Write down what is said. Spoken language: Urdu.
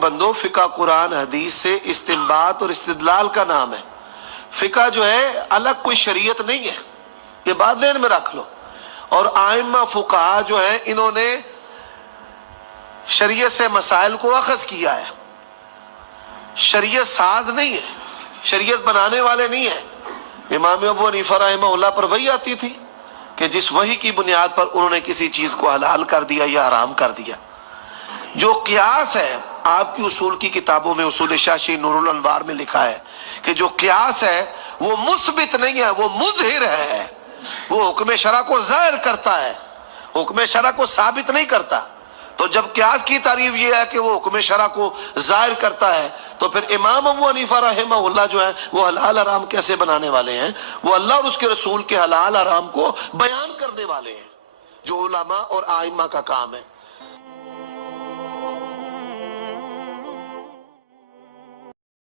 بندو فقہ قرآن حدیث سے استنباط اور استدلال کا نام ہے۔ فقہ جو ہے الگ کوئی شریعت نہیں ہے، یہ بات ذہن میں رکھ لو۔ اور ائمہ فقہا جو ہیں انہوں نے شریعت سے مسائل کو اخذ کیا ہے، شریعت ساز نہیں ہے، شریعت بنانے والے نہیں ہیں۔ امام ابو حنیفہ رحمہ اللہ پر وحی آتی تھی کہ جس وحی کی بنیاد پر انہوں نے کسی چیز کو حلال کر دیا یا حرام کر دیا۔ جو قیاس ہے، آپ کی اصول کی کتابوں میں اصول شاشی نور الانوار میں لکھا ہے کہ جو قیاس ہے وہ مثبت نہیں ہے، وہ مظہر ہے، وہ حکم شرع کو ظاہر کرتا ہے، حکم شرع کو ثابت نہیں کرتا۔ تو جب قیاس کی تعریف یہ ہے کہ وہ حکم شرع کو ظاہر کرتا ہے، تو پھر امام ابو حنیفہ رحمہ اللہ جو ہے وہ حلال حرام کیسے بنانے والے ہیں؟ وہ اللہ اور اس کے رسول کے حلال حرام کو بیان کرنے والے ہیں، جو علماء اور ائمہ کا کام ہے۔